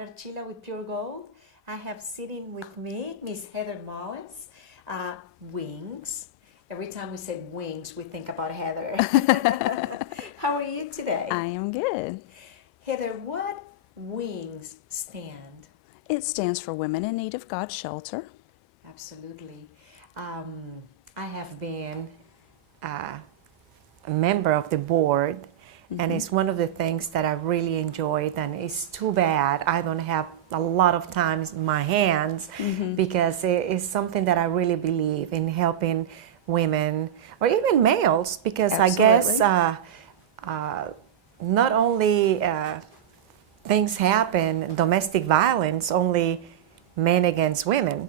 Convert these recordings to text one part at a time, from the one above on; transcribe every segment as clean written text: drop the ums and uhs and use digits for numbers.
Archila with Pure Gold. I have sitting with me Miss Heather Mullins, Wings. Every time we say wings, we think about Heather. How are you today? I am good. Heather, what WINGS stand? It stands for Women in Need of God's Shelter. Absolutely. I have been a member of the board, and it's one of the things that I really enjoyed, and it's too bad I don't have a lot of times in my hands because it is something that I really believe in, helping women or even males, because Absolutely. I guess not only things happen, domestic violence, only men against women.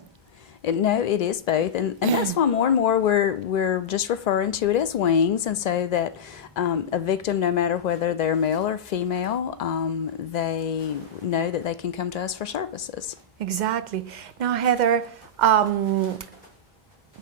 No, it is both, and that's why more and more we're just referring to it as WINGS, and so that a victim, no matter whether they're male or female, they know that they can come to us for services. Exactly. Now, Heather,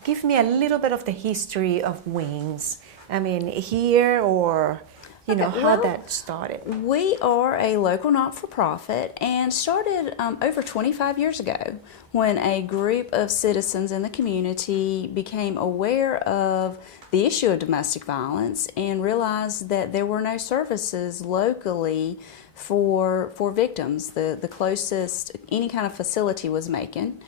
give me a little bit of the history of WINGS. I mean, here or, you know, how that started. We are a local not-for-profit and started over 25 years ago when a group of citizens in the community became aware of the issue of domestic violence and realized that there were no services locally for victims. The closest any kind of facility was Macon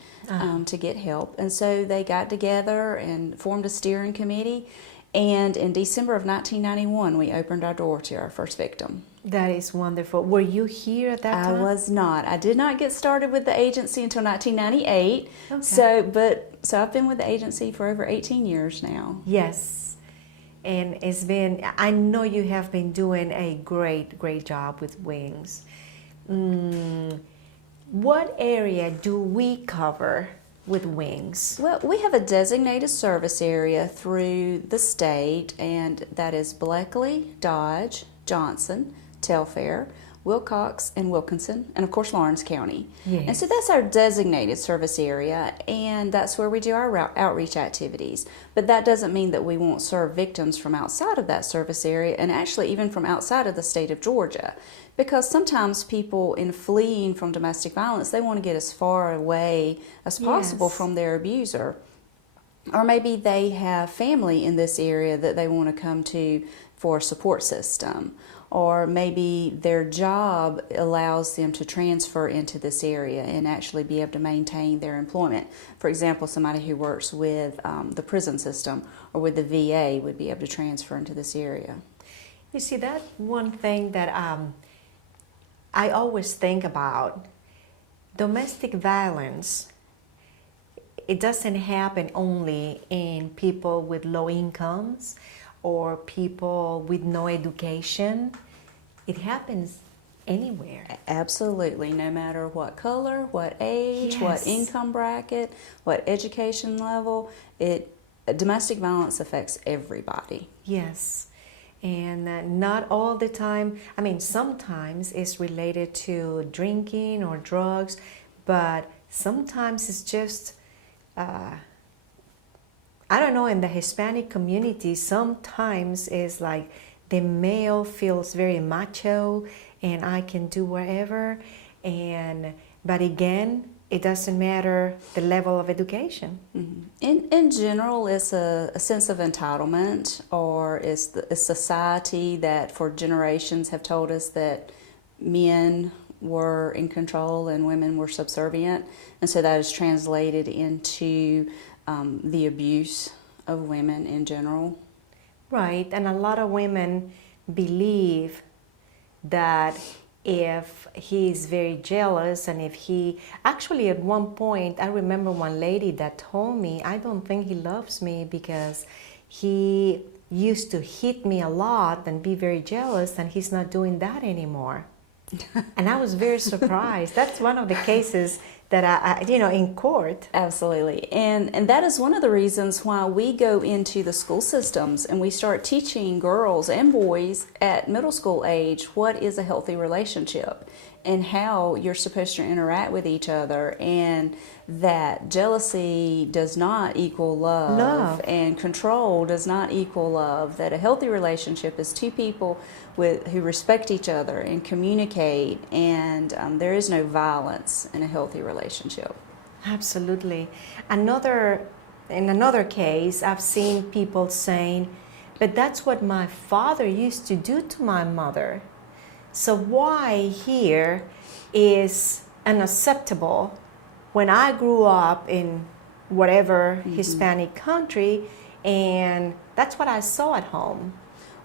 to get help. And so they got together and formed a steering committee. And in December of 1991, we opened our door to our first victim. That is wonderful. Were you here at that time? I was not. I did not get started with the agency until 1998. Okay. So I've been with the agency for over 18 years now. Yes. And it's been, I know you have been doing a great job with WINGS. What area do we cover with WINGS? Well, we have a designated service area through the state, and that is Bleckley, Dodge, Johnson, Telfair, Wilcox, and Wilkinson, and of course Lawrence County. Yes. And so that's our designated service area, and that's where we do our outreach activities. But that doesn't mean that we won't serve victims from outside of that service area, and actually even from outside of the state of Georgia. Because sometimes people, in fleeing from domestic violence, they want to get as far away as possible from their abuser. Or maybe they have family in this area that they want to come to for a support system. Or maybe their job allows them to transfer into this area and actually be able to maintain their employment. For example, somebody who works with the prison system or with the VA would be able to transfer into this area. You see, that one thing that I always think about, domestic violence, it doesn't happen only in people with low incomes or people with no education. It happens anywhere. Absolutely, no matter what color, what age, what income bracket, what education level, domestic violence affects everybody. Yes. And not all the time, I mean, sometimes it's related to drinking or drugs, but sometimes it's just, I don't know, in the Hispanic community, sometimes it's like the male feels very macho and I can do whatever. But again, it doesn't matter the level of education. In general, it's a sense of entitlement, or it's a society that for generations have told us that men were in control and women were subservient. And so that is translated into the abuse of women in general. Right, and a lot of women believe that if he's very jealous and if he, actually at one point, I remember one lady that told me, I don't think he loves me because he used to hit me a lot and be very jealous, and he's not doing that anymore. And I was very surprised. That's one of the cases that I in court. Absolutely. And that is one of the reasons why we go into the school systems and we start teaching girls and boys at middle school age what is a healthy relationship. and how you're supposed to interact with each other, and that jealousy does not equal love, and control does not equal love, that a healthy relationship is two people who respect each other and communicate, and there is no violence in a healthy relationship. Absolutely. In another case, I've seen people saying, but that's what my father used to do to my mother. So why here is unacceptable when I grew up in whatever Hispanic country, and that's what I saw at home.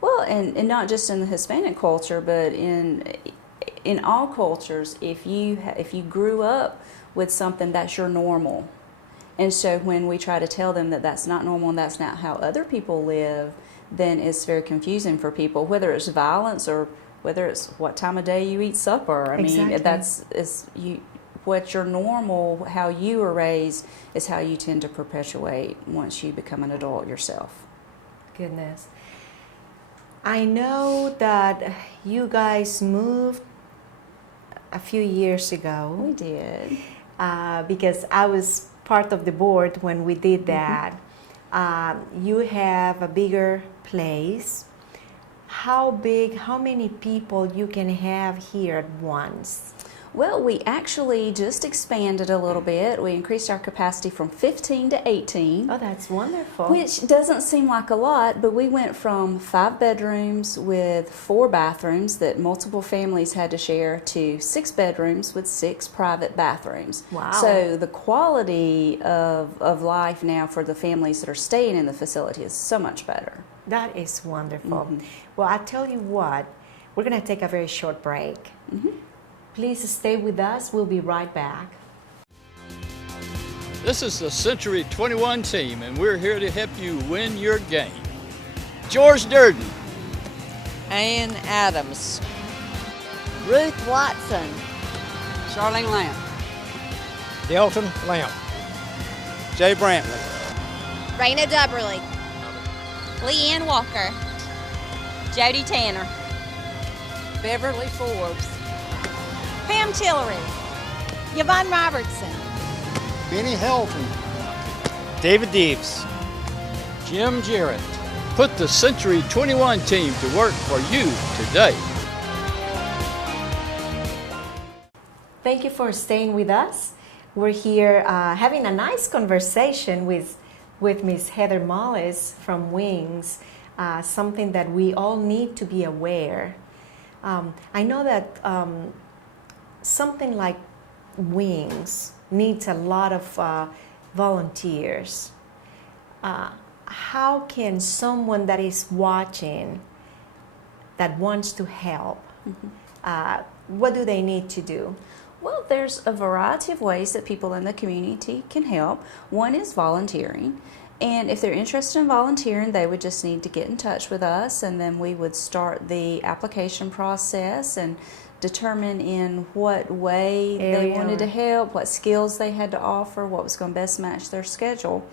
Well, and not just in the Hispanic culture, but in all cultures, if you grew up with something, that's your normal. And so when we try to tell them that that's not normal and that's not how other people live, then it's very confusing for people, whether it's violence or whether it's what time of day you eat supper. I mean, what's your normal, how you were raised, is how you tend to perpetuate once you become an adult yourself. Goodness. I know that you guys moved a few years ago. We did. Because I was part of the board when we did that. You have a bigger place. How big, how many people you can have here at once? Well, we actually just expanded a little bit. We increased our capacity from 15 to 18. Oh, that's wonderful. Which doesn't seem like a lot, but we went from 5 bedrooms with 4 bathrooms that multiple families had to share to 6 bedrooms with 6 private bathrooms. Wow. So the quality of life now for the families that are staying in the facility is so much better. That is wonderful. Well, I tell you what, we're going to take a very short break. Please stay with us. We'll be right back. This is the Century 21 team, and we're here to help you win your game. George Durden. Ann Adams. Ruth Watson. Charlene Lamb. Delton Lamb. Jay Brantley. Raina Dubberly. Leanne Walker. Jody Tanner. Beverly Forbes. Pam Tillery. Yvonne Robertson. Benny Helton. David Deeves. Jim Jarrett. Put the Century 21 team to work for you today. Thank you for staying with us. We're here having a nice conversation with Miss Heather Mollis from W.I.N.G.S, something that we all need to be aware. I know that something like W.I.N.G.S needs a lot of volunteers. How can someone that is watching that wants to help, what do they need to do? Well, there's a variety of ways that people in the community can help. One is volunteering. And if they're interested in volunteering, they would just need to get in touch with us, and then we would start the application process and determine in what way they wanted to help, what skills they had to offer, what was going to best match their schedule.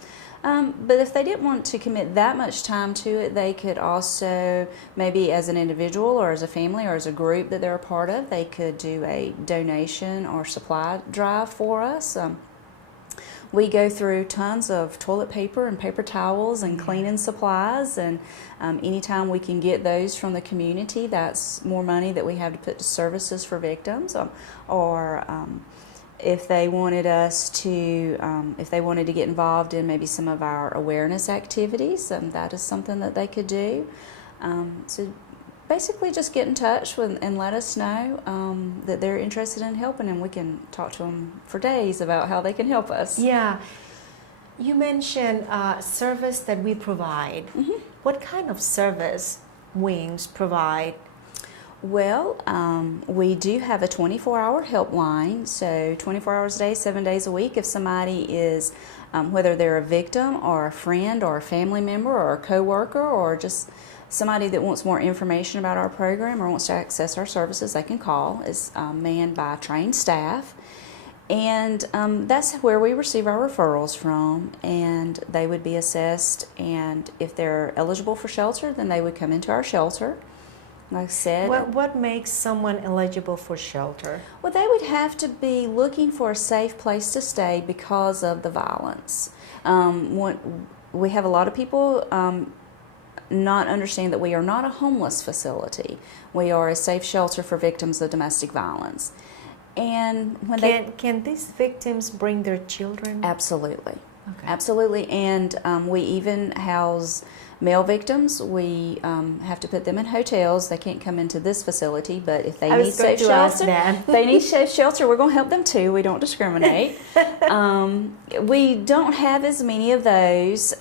But if they didn't want to commit that much time to it, they could also, maybe as an individual or as a family or as a group that they're a part of, they could do a donation or supply drive for us. We go through tons of toilet paper and paper towels and cleaning supplies, and anytime we can get those from the community, that's more money that we have to put to services for victims. If they wanted us to, if they wanted to get involved in maybe some of our awareness activities, that is something that they could do. So basically just get in touch with and let us know that they're interested in helping, and we can talk to them for days about how they can help us. Yeah. You mentioned service that we provide. What kind of service W.I.N.G.S provide? Well, we do have a 24-hour helpline, so 24 hours a day, 7 days a week. If somebody is, whether they're a victim or a friend or a family member or a coworker or just somebody that wants more information about our program or wants to access our services, they can call. It's manned by trained staff. And that's where we receive our referrals from, and they would be assessed, and if they're eligible for shelter, then they would come into our shelter. Like I said, What makes someone eligible for shelter? well, they would have to be looking for a safe place to stay because of the violence. We have a lot of people not understand that we are not a homeless facility. We are a safe shelter for victims of domestic violence. And when Can these victims bring their children? Absolutely. Okay. Absolutely. And we even house male victims. We have to put them in hotels. They can't come into this facility, but if they I need was going safe to ask shelter, that. if they need safe shelter, we're going to help them too. We don't discriminate. We don't have as many of those.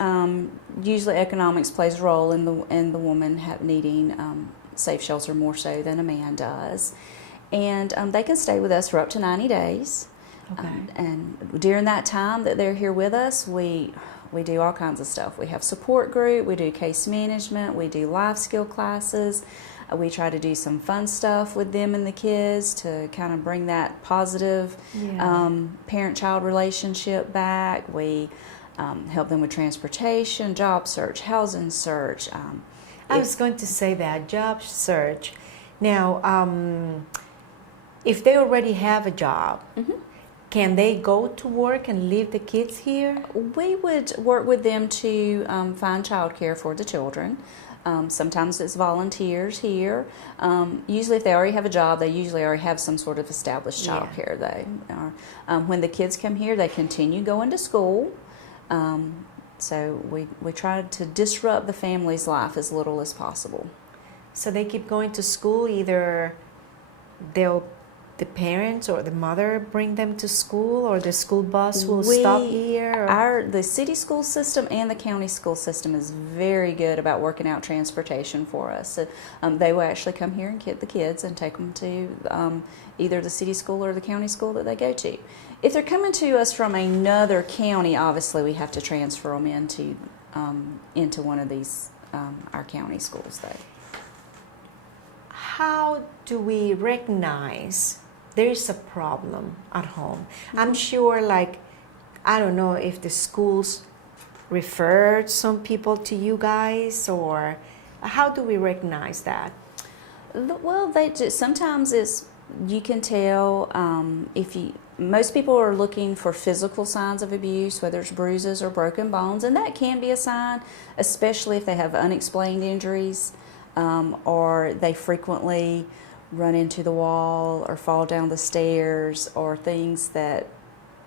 Usually economics plays a role in the woman needing safe shelter more so than a man does. And they can stay with us for up to 90 days. Okay. And during that time that they're here with us, we do all kinds of stuff. We have support group, we do case management, we do life skill classes. We try to do some fun stuff with them and the kids to kind of bring that positive parent-child relationship back. We help them with transportation, job search, housing search. I was going to say that, job search. Now, if they already have a job, can they go to work and leave the kids here? We would work with them to find childcare for the children. Sometimes it's volunteers here. Usually if they already have a job, they usually already have some sort of established childcare. When the kids come here, they continue going to school. So we try to disrupt the family's life as little as possible. So they keep going to school, either the parents or the mother bring them to school, or the school bus will stop here? The city school system and the county school system is very good about working out transportation for us. So, they will actually come here and get the kids and take them to either the city school or the county school that they go to. If they're coming to us from another county, obviously we have to transfer them into one of these our county schools, though. How do we recognize there is a problem at home? I'm sure, I don't know if the schools referred some people to you guys, or how do we recognize that? Well, sometimes you can tell most people are looking for physical signs of abuse, whether it's bruises or broken bones, and that can be a sign, especially if they have unexplained injuries. Or they frequently run into the wall or fall down the stairs, or things that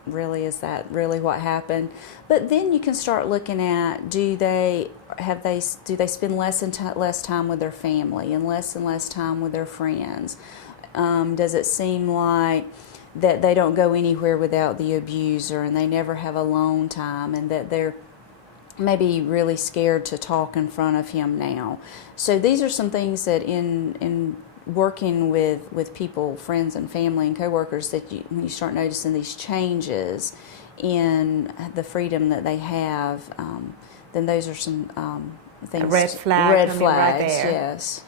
is that really what happened? But then you can start looking at, do they spend less time with their family and less time with their friends? Does it seem like that they don't go anywhere without the abuser, and they never have alone time, and that they're maybe really scared to talk in front of him now? So these are some things that in working with people, friends and family and coworkers, that when you start noticing these changes in the freedom that they have, then those are some things. A red flag. Red flags, right there. Yes.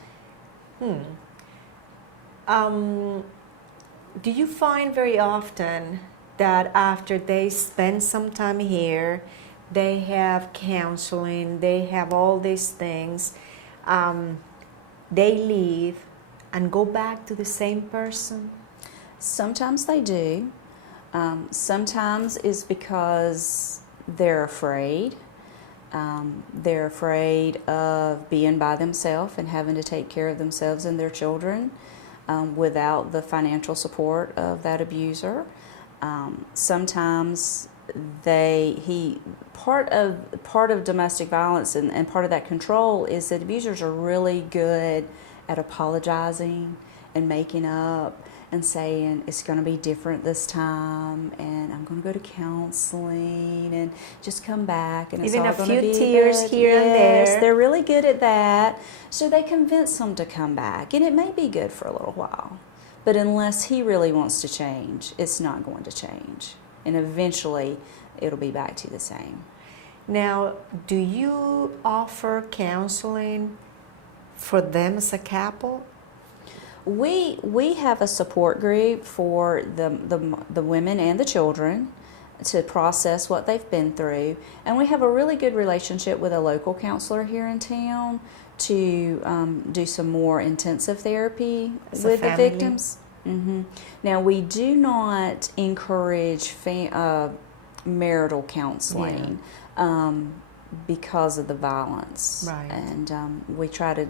Do you find very often that after they spend some time here, they have counseling, they have all these things, they leave and go back to the same person? Sometimes they do. Sometimes it's because they're afraid. They're afraid of being by themselves and having to take care of themselves and their children without the financial support of that abuser. Sometimes part of domestic violence and part of that control is that abusers are really good at apologizing and making up and saying it's going to be different this time, and I'm going to go to counseling and just come back, and it's even all a going few to be tears good. here and Yes, there. they're really good at that. So they convince them to come back, and it may be good for a little while, but unless he really wants to change, it's not going to change, and eventually it'll be back to the same. Now, do you offer counseling for them as a couple? We have a support group for the women and the children. to process what they've been through. And we have a really good relationship with a local counselor here in town to do some more intensive therapy As a with the family. victims. Now, we do not encourage marital counseling because of the violence. Right. And we try to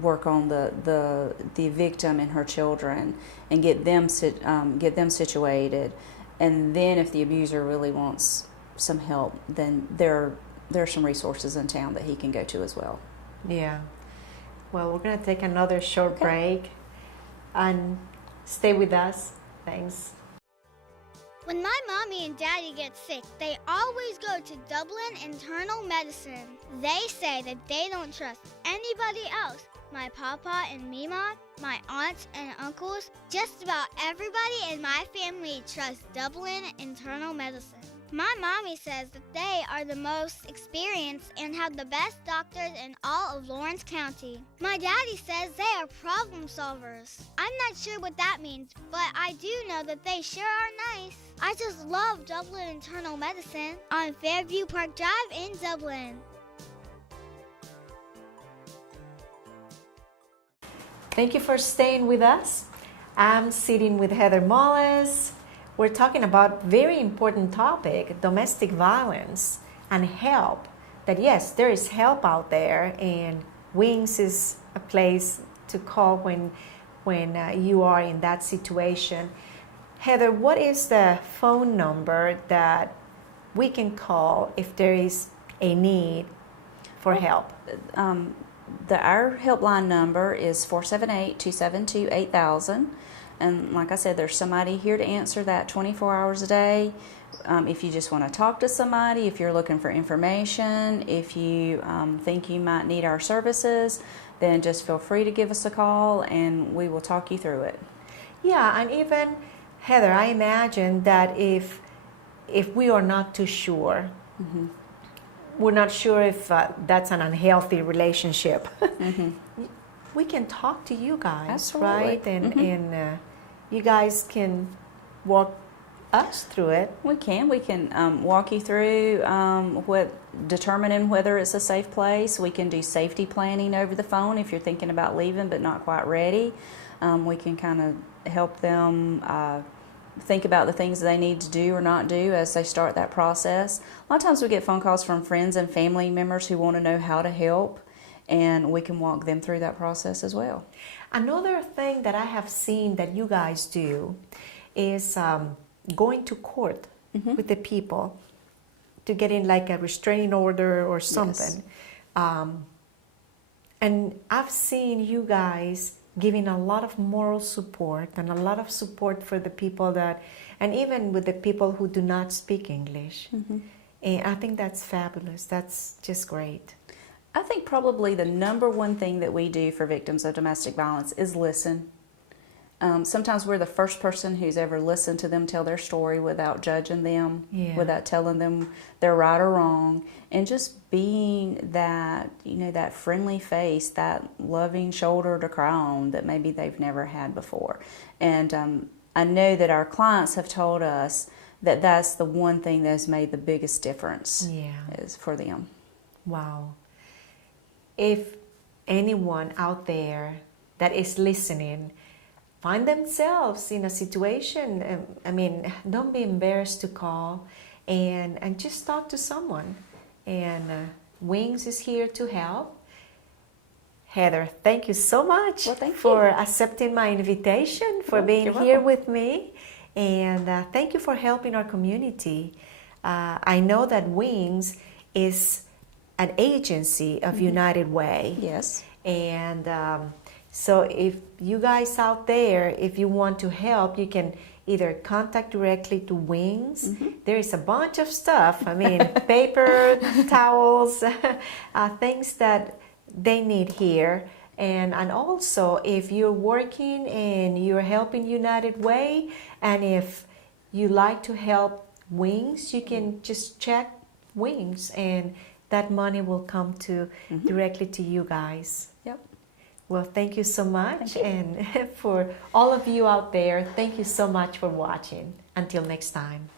work on the victim and her children and get them situated. And then if the abuser really wants some help, then there are some resources in town that he can go to as well. Yeah. Well, we're going to take another short Okay. break and stay with us. Thanks. When my mommy and daddy get sick, they always go to W.I.N.G.S Internal Medicine. They say that they don't trust anybody else. My papa and Mima, my aunts and uncles, just about everybody in my family trusts W.I.N.G.S Internal Medicine. My mommy says that they are the most experienced and have the best doctors in all of Lawrence County. My daddy says they are problem solvers. I'm not sure what that means, but I do know that they sure are nice. I just love W.I.N.G.S Internal Medicine on Fairview Park Drive in Dublin. Thank you for staying with us. I'm sitting with Heather Molles. We're talking about very important topic, domestic violence and help. That yes, there is help out there, and W.I.N.G.S is a place to call when you are in that situation. Heather, what is the phone number that we can call if there is a need for help? Our helpline number is 478-272-8000. And like I said, there's somebody here to answer that 24 hours a day. If you just want to talk to somebody, if you're looking for information, if you think you might need our services, then just feel free to give us a call and we will talk you through it. Yeah, and even, Heather, I imagine that if we are not too sure, we're not sure if that's an unhealthy relationship, we can talk to you guys, Absolutely. right? And you guys can walk us through it. We can walk you through determining whether it's a safe place. We can do safety planning over the phone if you're thinking about leaving but not quite ready. We can kind of help them think about the things they need to do or not do as they start that process. A lot of times we get phone calls from friends and family members who want to know how to help, and we can walk them through that process as well. Another thing that I have seen that you guys do is going to court with the people to get in like a restraining order or something. Yes. And I've seen you guys giving a lot of moral support and a lot of support for the people that, and even with the people who do not speak English. And I think that's fabulous. That's just great. I think probably the number one thing that we do for victims of domestic violence is listen. Sometimes we're the first person who's ever listened to them tell their story without judging them, without telling them they're right or wrong, and just being that, that friendly face, that loving shoulder to cry on that maybe they've never had before. And I know that our clients have told us that that's the one thing that's made the biggest difference is for them. Wow. If anyone out there that is listening find themselves in a situation, don't be embarrassed to call and just talk to someone. And W.I.N.G.S is here to help. Heather, thank you so much for accepting my invitation, for being here with me. And thank you for helping our community. I know that W.I.N.G.S is an agency of United Way. Yes. And so if you guys out there, if you want to help, you can either contact directly to W.I.N.G.S. There is a bunch of stuff. Paper, towels, things that they need here. And also, if you're working and you're helping United Way, and if you like to help W.I.N.G.S, you can just check W.I.N.G.S and that money will come to directly to you guys. Yep. Well, thank you so much. And for all of you out there, thank you so much for watching. Until next time.